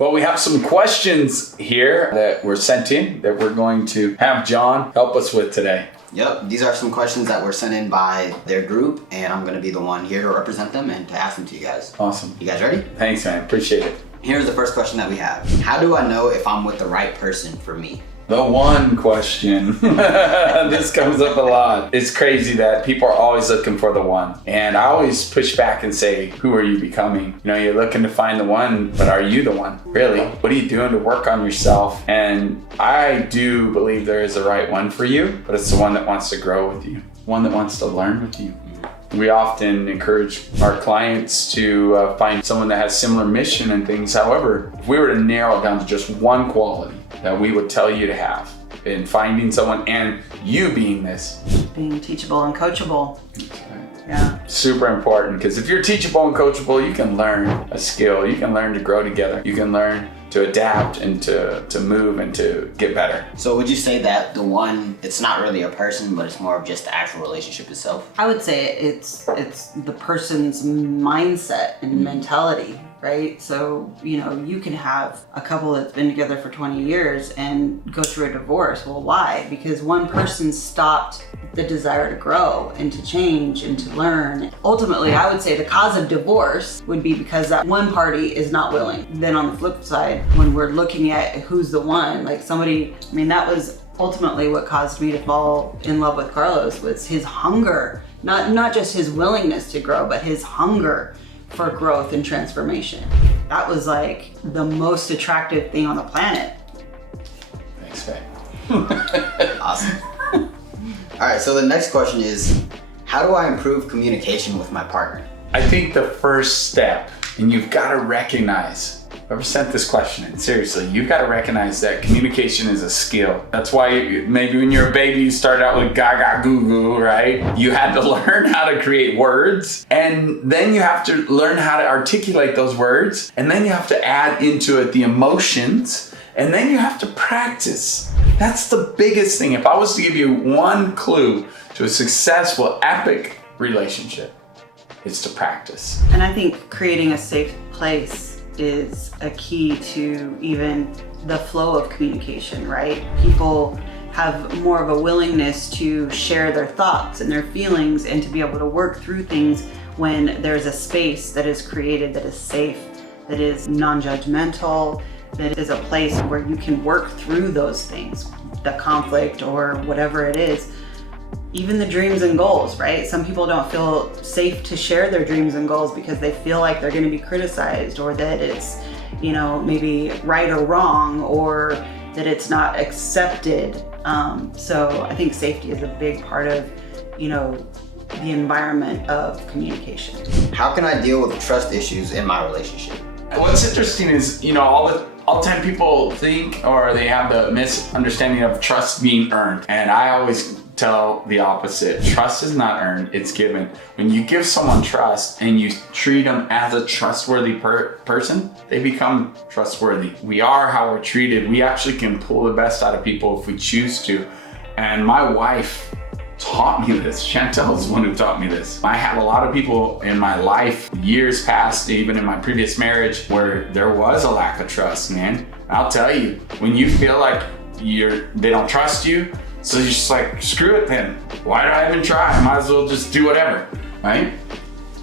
Well, we have some questions here that were sent in that we're going to have John help us with today. Yep, these are some questions that were sent in by their group, and I'm going to be the one here to represent them and to ask them to you guys. Awesome. You guys ready? Thanks, man. Appreciate it. Here's the first question that we have. How do I know if I'm with the right person for me? The one question. This comes up a lot. It's crazy that people are always looking for the one. And I always push back and say, who are you becoming? You know, you're looking to find the one, but are you the one? Really? What are you doing to work on yourself? And I do believe there is a right one for you, but it's the one that wants to grow with you, one that wants to learn with you. We often encourage our clients to find someone that has similar mission and things. However, if we were to narrow it down to just one quality that we would tell you to have in finding someone and you being this. Being teachable and coachable. Yeah. Super important, because if you're teachable and coachable, you can learn a skill. You can learn to grow together. You can learn to adapt and to move and to get better. So would you say that the one, it's not really a person, but it's more of just the actual relationship itself? I would say it's the person's mindset and mentality, right? So, you know, you can have a couple that's been together for 20 years and go through a divorce. Well, why? Because one person stopped the desire to grow and to change and to learn. Ultimately, I would say the cause of divorce would be because that one party is not willing. Then on the flip side, when we're looking at who's the one, like somebody, I mean, that was ultimately what caused me to fall in love with Carlos, was his hunger, not just his willingness to grow, but his hunger for growth and transformation. That was like the most attractive thing on the planet. Thanks, Faye. Awesome. All right, so the next question is, how do I improve communication with my partner? I think the first step, and you've got to recognize, whoever sent this question in, seriously, you've got to recognize that communication is a skill. That's why maybe when you're a baby, you started out with gaga goo goo, right? You had to learn how to create words, and then you have to learn how to articulate those words, and then you have to add into it the emotions, and then you have to practice. That's the biggest thing. If I was to give you one clue to a successful, epic relationship, it's to practice. And I think creating a safe place is a key to even the flow of communication, right? People have more of a willingness to share their thoughts and their feelings and to be able to work through things when there's a space that is created that is safe, that is non-judgmental, that is a place where you can work through those things, the conflict or whatever it is. Even the dreams and goals, right? Some people don't feel safe to share their dreams and goals because they feel like they're going to be criticized, or that it's, you know, maybe right or wrong, or that it's not accepted. So I think safety is a big part of, you know, the environment of communication. How can I deal with trust issues in my relationship? What's interesting is, you know, all the time people think, or they have the misunderstanding of trust being earned. And I always tell the opposite. Trust is not earned, it's given. When you give someone trust and you treat them as a trustworthy person, they become trustworthy. We are how we're treated. We actually can pull the best out of people if we choose to. And my wife taught me this. Chantel is the one who taught me this. I had a lot of people in my life, years past, even in my previous marriage, where there was a lack of trust, man. I'll tell you, when you feel like they don't trust you, so you're just like, screw it then. Why do I even try? I might as well just do whatever, right?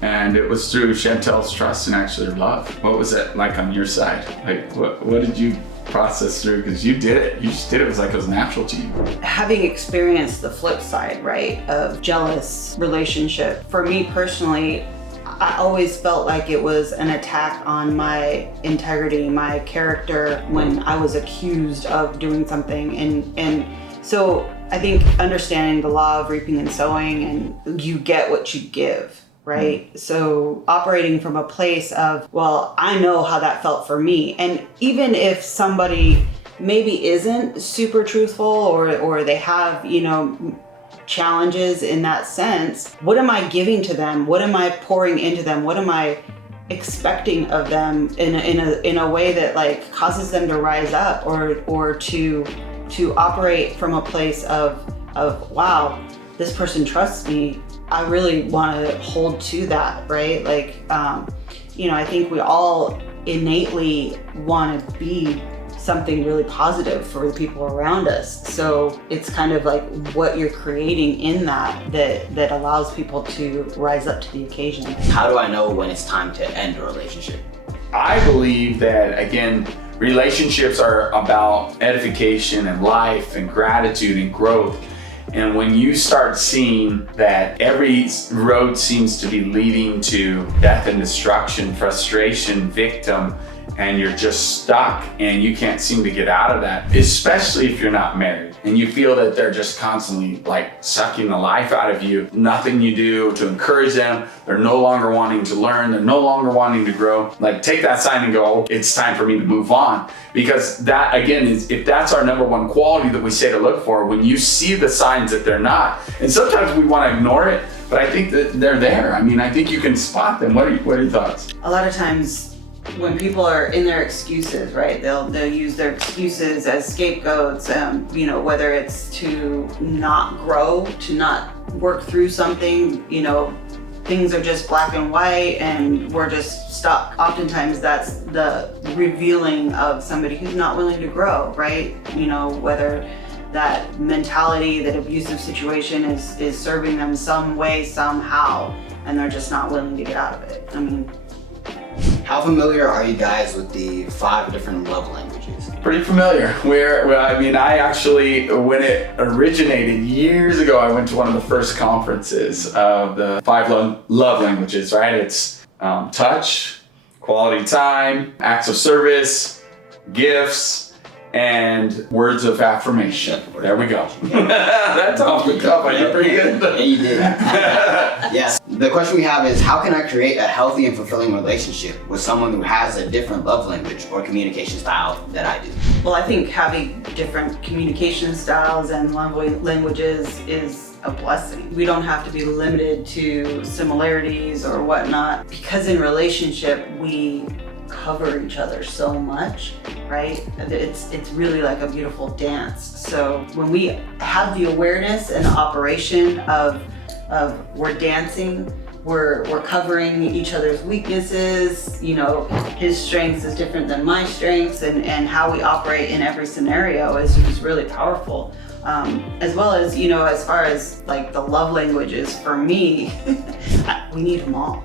And it was through Chantel's trust and actually love. What was it like on your side? Like, what did you process through? Because you did it. You just did it. It was like it was natural to you. Having experienced the flip side, right, of jealous relationship, for me personally, I always felt like it was an attack on my integrity, my character, when I was accused of doing something. And so I think understanding the law of reaping and sowing, and you get what you give, right? Mm-hmm. So operating from a place of, well, I know how that felt for me. And even if somebody maybe isn't super truthful, or they have, you know, challenges in that sense, what am I giving to them? What am I pouring into them? What am I expecting of them in a way that like causes them to rise up, or to operate from a place of wow, this person trusts me. I really want to hold to that, right? Like, you know, I think we all innately want to be something really positive for the people around us. So it's kind of like what you're creating in that allows people to rise up to the occasion. How do I know when it's time to end a relationship? I believe that, again, relationships are about edification and life and gratitude and growth. And when you start seeing that every road seems to be leading to death and destruction, frustration, victim, and you're just stuck and you can't seem to get out of that, especially if you're not married and you feel that they're just constantly like sucking the life out of you, nothing you do to encourage them, they're no longer wanting to learn, they're no longer wanting to grow, like take that sign and go, oh, it's time for me to move on. Because that, again, is if that's our number one quality that we say to look for, when you see the signs that they're not, and sometimes we want to ignore it, but I think that they're there. I mean, I think you can spot them. What are your thoughts? A lot of times when people are in their excuses, right, they'll use their excuses as scapegoats, whether it's to not grow, to not work through something, things are just black and white and we're just stuck. Oftentimes that's the revealing of somebody who's not willing to grow, right? Whether that mentality, that abusive situation is serving them some way, somehow, and they're just not willing to get out of it. I mean, how familiar are you guys with the 5 different love languages? Pretty familiar. I actually, when it originated years ago, I went to one of the first conferences of the 5 love languages, right? It's touch, quality time, acts of service, gifts, and words of affirmation. There we go. That's off the cuff. I did pretty good. Yeah, you did. Yes. The question we have is, how can I create a healthy and fulfilling relationship with someone who has a different love language or communication style that I do? Well, I think having different communication styles and love languages is a blessing. We don't have to be limited to similarities or whatnot, because in relationship we cover each other so much, right? It's really like a beautiful dance. So when we have the awareness and the operation of we're dancing, we're covering each other's weaknesses, his strengths is different than my strengths, and how we operate in every scenario is really powerful. As well as, as far as like the love languages, for me, we need them all.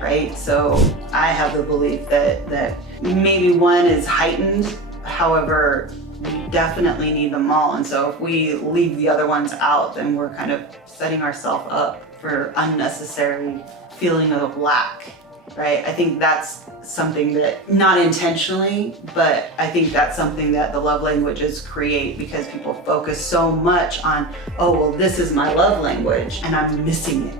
Right? So I have the belief that maybe one is heightened, however, we definitely need them all. And so if we leave the other ones out, then we're kind of setting ourselves up for unnecessary feeling of lack, right? I think that's something that, not intentionally, but I think that's something that the love languages create, because people focus so much on, oh, well, this is my love language and I'm missing it.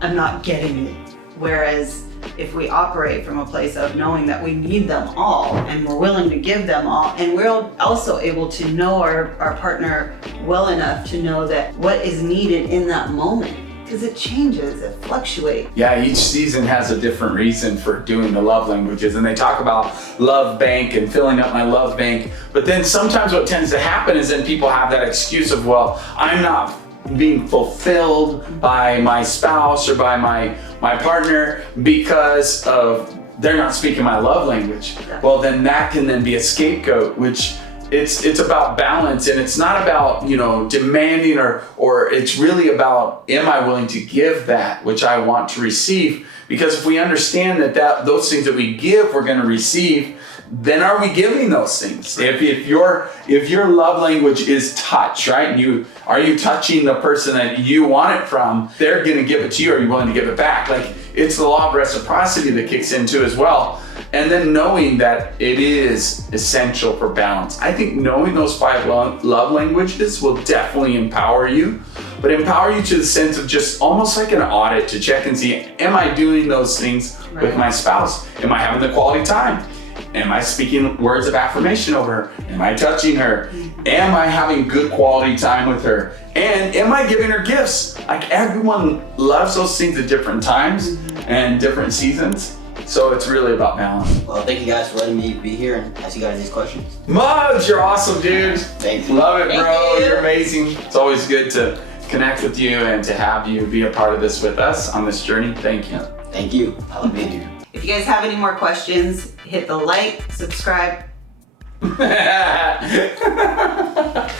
I'm not getting it. Whereas if we operate from a place of knowing that we need them all and we're willing to give them all, and we're also able to know our partner well enough to know that what is needed in that moment, because it changes, it fluctuates. Yeah, each season has a different reason for doing the love languages, and they talk about love bank and filling up my love bank. But then sometimes what tends to happen is then people have that excuse of, well, I'm not being fulfilled by my spouse or by my partner because of they're not speaking my love language. Well, then that can then be a scapegoat, which it's about balance, and it's not about demanding or it's really about, am I willing to give that which I want to receive? Because if we understand that those things that we give we're going to receive, then are we giving those things? If your love language is touch, right? Are you touching the person that you want it from? They're going to give it to you. Are you willing to give it back? Like, it's the law of reciprocity that kicks into as well. And then knowing that it is essential for balance. I think knowing those 5 love languages will definitely empower you, but empower you to the sense of just almost like an audit to check and see, am I doing those things with my spouse? Am I having the quality time? Am I speaking words of affirmation over her? Am I touching her? Am I having good quality time with her? And am I giving her gifts? Like, everyone loves those things at different times and different seasons. So it's really about balance. Well, thank you guys for letting me be here and ask you guys these questions. Muggs, you're awesome, dude. Thank you. Love it, bro. Thank you. You're amazing. It's always good to connect with you and to have you be a part of this with us on this journey. Thank you. Thank you. I love being here. If you guys have any more questions, hit the like, subscribe.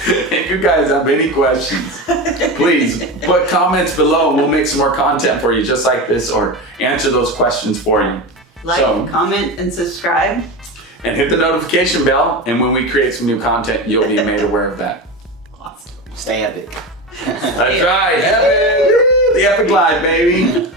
If you guys have any questions, please put comments below and we'll make some more content for you just like this or answer those questions for you. Like, comment, and subscribe. And hit the notification bell, and when we create some new content, you'll be made aware of that. Awesome. Stay epic. That's right, epic! The epic glide, baby.